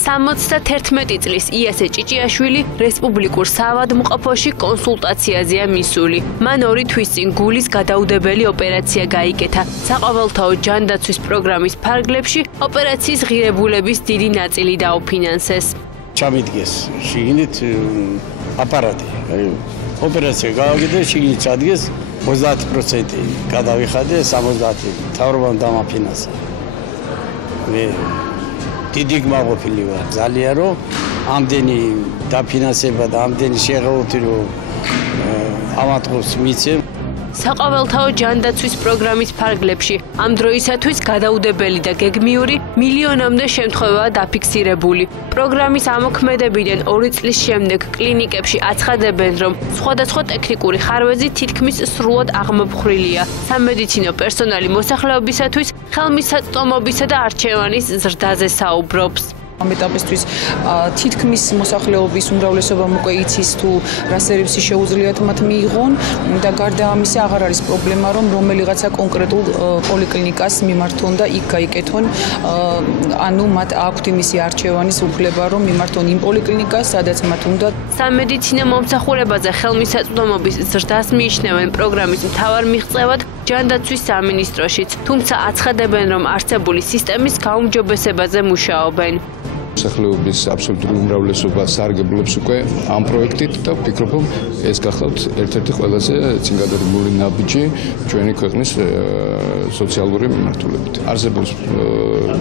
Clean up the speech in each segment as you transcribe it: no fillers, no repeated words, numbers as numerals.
71 წლის იასე ჭიჭიაშვილი რესპუბლიკურ საავადმყოფოში კონსულტაციაზეა მისული. მან 2 თვის წინ გულის გადაუდებელი ოპერაცია გაიკეთა. საყოველთაო ჯანდაცვის პროგრამის ფარგლებში ოპერაციის ღირებულების დიდი ნაწილი დაუფინანსეს. ჩამიდგეს შიგნით აპარატი. ოპერაცია გავაკეთე, შიგნით ჩადგეს 30% გადავიხადე, 70% მთავრობამ დამაფინანსა. დიდი გმაყოფილი ვარ ძალიან რომ ამდენი დაფინანსება და ამდენი შეღავთი რომ ამატყობს მიცემ. საყოველთაო ჯანდაცვის პროგრამის ფარგლებში ამ დროისათვის გადაუდებელი და გეგმიური მილიონამდე შემთხვევაა დაფიქსირებული. პროგრამის ამოქმედებიდან 2 წლის შემდეგ კლინიკებში აცხადებენ, რომ სხვადასხვა ტექნიკური ხარვეზი თითქმის სრულად აღმოფხრილია. სამედიცინო პერსონალი მოსახლეობისათვის ხელმისაწვდომობისა და არჩევანის ზრდაზე საუბრობს. ამ ეტაპისთვის თითქმის მოსახლეობის უმრავლესობამ უკვე იცის თუ რა სერვისი შეუძლიათ მათ მიიღონ და გარდა ამისა აღარ არის პრობლემა რომ რომელიღაცა კონკრეტულ პოლიკლინიკას მიმართონ და იქ გაიკეთონ ანუ მათ აქვთ იმისი არჩევანის უფლება რომ მიმართონ იმ პოლიკლინიკას სადაც მათ უნდა. სამედიცინო მომსახურებაზე ხელმისაწვდომობის ზრდას მიიჩნევენ პროგრამის მთავარ მიღწევად ჯანდაცვის სამინისტროშიც, თუმცა აცხადებენ, რომ არსებული სისტემის გაუმჯობესებაზე მუშაობენ. მოსახლეობის აბსოლუტური უმრავლესობა სარგებლობს უკვე ამ პროექტით და ვფიქრობ, რომ ეს გახლავთ ერთ-ერთი ყველაზე წინგადადგმული ნაბიჯი ჩვენი ქვეყნის სოციალური მიმართულებით. არსებობს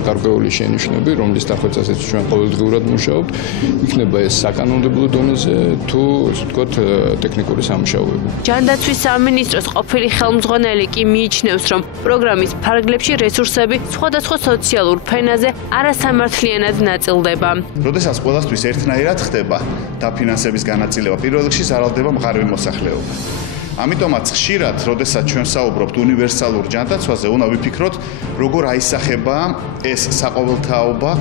გარკვეული შენიშვნები, რომლის დახვეწასაც ჩვენ ყოველდღიურად მუშაობთ, იქნება ეს საკანონმდებლო დონეზე თუ ასე ვთქვათ ტექნიკური სამუშაოები. ჯანდაცვის სამინისტროს ყოფილი ხელმძღვანელი კი მიიჩნევს, რომ პროგრამის ფარგლებში რესურსები სხვადასხვა სოციალურ ფენაზე არასამართლიანად ნაწილდება. როდესაც ყველასთვის ერთნაირად ხდება დაფინანსების განაწილება, პირველ რიგში ზარალდება მყარვი მოსახლეობა. ამიტომაც ხშირად, როდესაც ჩვენ საუბრობთ უნივერსალურ ჯანდაცვაზე, უნდა ვიფიქროთ, როგორ აისახება ეს საყოველთაობა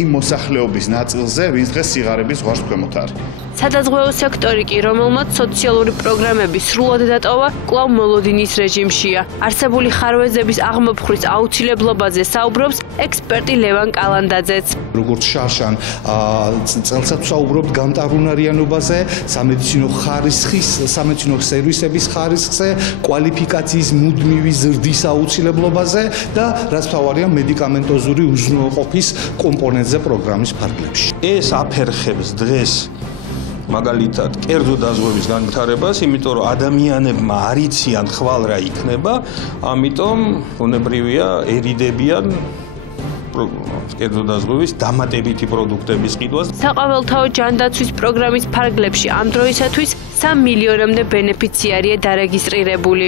იმ მოსახლეობის ნაწილზე, ვინც დღეს სიღარიბის ზღვარს ქვემოთ არის. სადაზღვეო სექტორი კი, რომელმაც სოციალური პროგრამები სრულად დატოვა, კვლავ მოლოდინის რეჟიმშია. არსებული ხარვეზების აღმოფხვრის აუცილებლობაზე საუბრობს ექსპერტი ლევან კალანდაძეც. როგორც შარშან წელსაც საუბრობთ გამტარუნარიანობაზე, სამედიცინო ხარისხის, სამედიცინო სერვისების ხარისხზე, კვალიფიკაციის მუდმივი ზრდის აუცილებლობაზე და რაც მთავარია მედიკამენტოზური უზრუნველყოფის კომპონენტზე პროგრამის ფარგლებში. ეს აფერხებს დღეს მაგალითად კერძო დაზღვევის განვითარებას, იმიტომ რომ ადამიანებმა არ იციან ხვალ რა იქნება, ამიტომ უნებრივია ერიდებიან კერძო დაზღვევის დამატებითი პროდუქტების ყიდვას. საყოველთაო ჯანდაცვის პროგრამის ფარგლებში ამ დროისათვის 3 მილიონამდე ბენეფიციარია დარეგისტრირებული.